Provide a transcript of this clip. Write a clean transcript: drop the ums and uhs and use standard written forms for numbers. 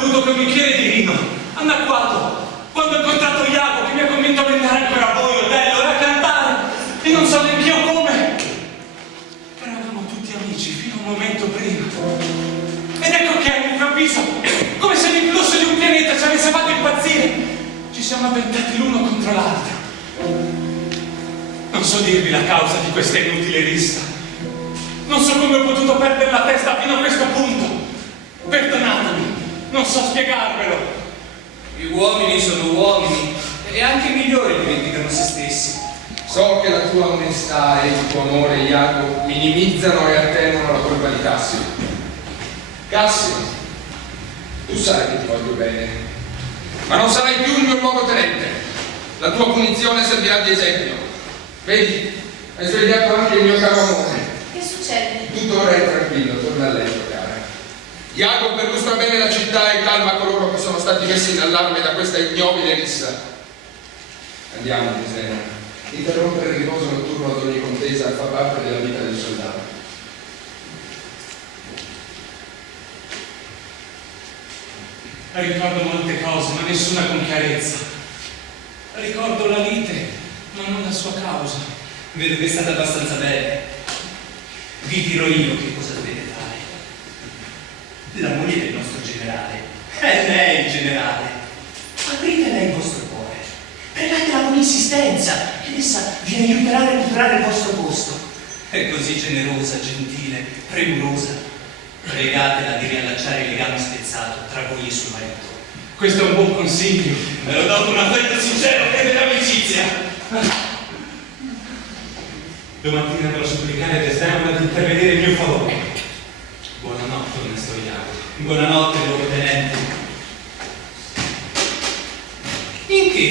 bevuto quel bicchiere di vino, annacquato, quando ho incontrato Iago che mi ha convinto a brindare ancora a voi, Otello, e a cantare, e non so neanche io come. Eravamo tutti amici fino a un momento prima. Ed ecco che all'improvviso, come se l'influsso di un pianeta ci avesse fatto impazzire, ci siamo avventati l'uno contro l'altro. Non so dirvi la causa di questa inutile rissa. Non so come ho potuto perdere la testa fino a questo punto. Perdonatemi, non so spiegarvelo. Gli uomini sono uomini e anche i migliori dimenticano se stessi. So che la tua onestà e il tuo amore, Iago, minimizzano e attenuano la colpa di Cassio. Cassio, tu sai che ti voglio bene, ma non sarai più il mio luogotenente. La tua punizione servirà di esempio. Vedi, hai svegliato anche il mio caro amore. Che succede? Tutto ora è tranquillo, torna a letto, cara. Iago perlustra bene la città e calma coloro che sono stati messi in allarme da questa ignobile rissa. Andiamo, Misena. Interrompere il riposo notturno ad ogni contesa fa parte della vita del soldato. Ricordo molte cose, ma nessuna con chiarezza. Ricordo la lite, ma non la sua causa. Vedo che è stata abbastanza bene. Vi dirò io che cosa dovete fare. La moglie del nostro generale è lei il generale. Aprite lei il vostro cuore. Pregatela con insistenza ed essa vi aiuterà a recuperare il vostro posto. È così generosa, gentile, premurosa. Pregatela di riallacciare il legame spezzato tra voi e il suo marito. Questo è un buon consiglio. Me lo do con un affetto sincero e dell'amicizia. Domattina andrò a supplicare a Desdemona di intervenire in mio favore. Buonanotte, onesto Iago. Buonanotte, luogotenente. In che